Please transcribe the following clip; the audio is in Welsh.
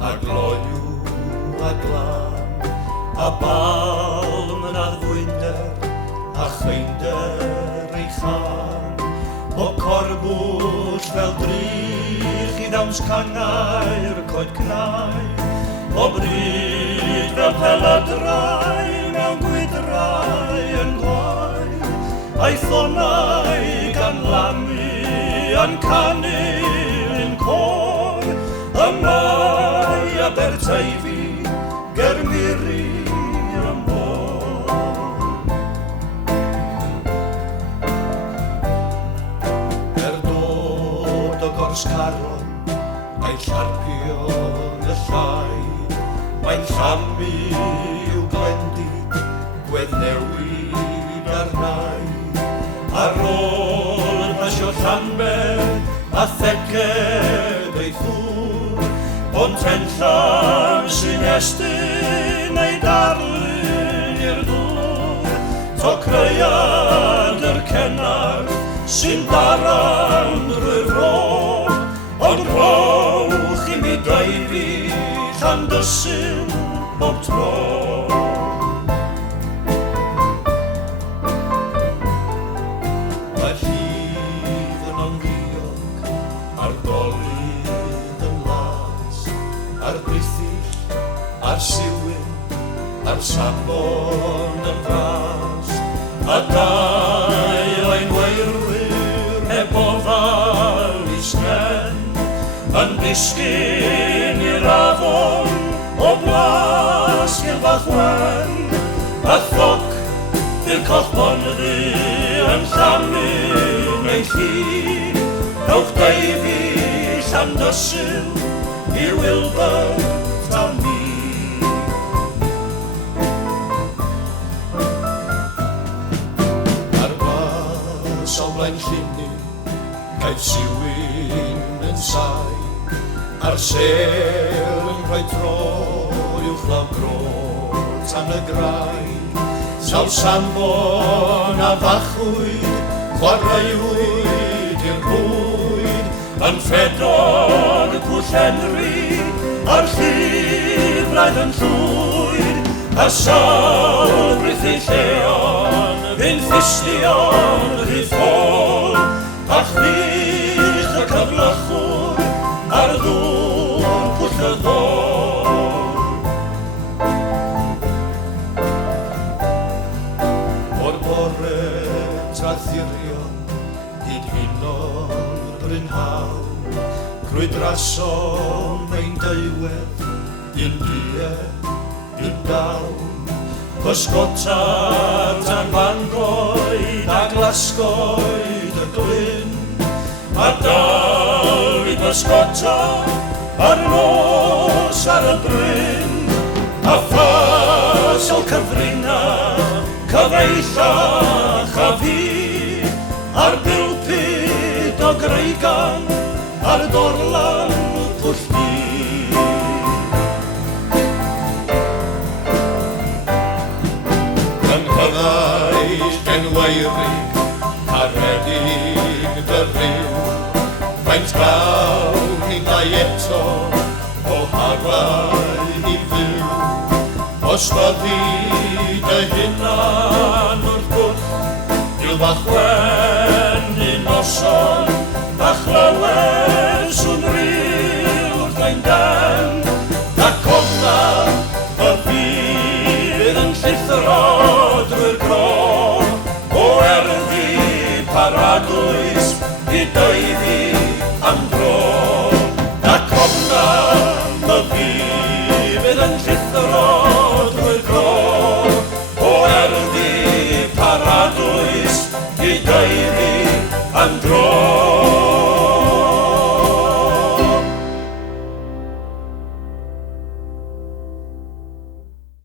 a gloiw a glan, a balm yn addwynder, a chleinder ei chan. O corbwll fel drych i ddawns cangair coed cnau, o bryd fel peladrau mewn gwydrau yn gloi, a'i thonau gan lamu yn canu yn cor, y mai Aberteifi ger Miri y môr. Dod o Gorscaron, a'i llarpion y llai, mae'n llamu i'w glendid, gweddnewid ar nai. Ar ôl yn pasio Llanber a theged ei ddŵr, ond Tenllan sy'n estyn ei darlun i'r dŵr. To creuad yr cennar sy'n daran drwy'r ro, ond rowch i mi Deifi Llandysyn bob tro. Mae llif yn ongiog, a'r dolydd yn las, a'r brithill, a'r siwyn, a'r safon yn fras, a dau o'n weirwyr heb ofal i snen, yn disgyn i'r afon o blas Cilfach Wen, a thoc i'r cochbonddu yn llamu neu lli. Rhowch Deifi Llandysul i Wilbert a mi. Ar bas o flaen llunni, caiff siwyn yn sai, a'r sêr yn rhoi tro uwch law gro tan y graig. Sawl sanfon a fachwyd, chwaraewyd i'r bwyd, yn ffedog y Pwll Henry, a'r llifraidd yn llwyd, a sawl brithill lleon, fy'n ffistion rhydd ffôl, a chrych y cyflychwr, ar ddŵr Pwll y Ddôl. O'r bore trathurion, hyd huno'n brynhawn, crwydrason ein deuwedd, un die, un dawn. Pysgota tan Fangoed a Glasgoed y Glyn, a dal i bysgota ar nos ar y bryn, a ffas o cyfrina cyfeillach a fi, a'r bilpid o Greigan ar dorlan Pwll Du. Yn hyddai genweirig, caredig dy rhyw, faint gawn i ddau eto o harau i fyw. Os fyddi dy hunan wrth bwll, Cilfach Wen un noson, a chlywed swn ryw wrth ein den, a cofna y fydd yn llithro drwy'r gro, o erddi paradwys i Deifi am dro.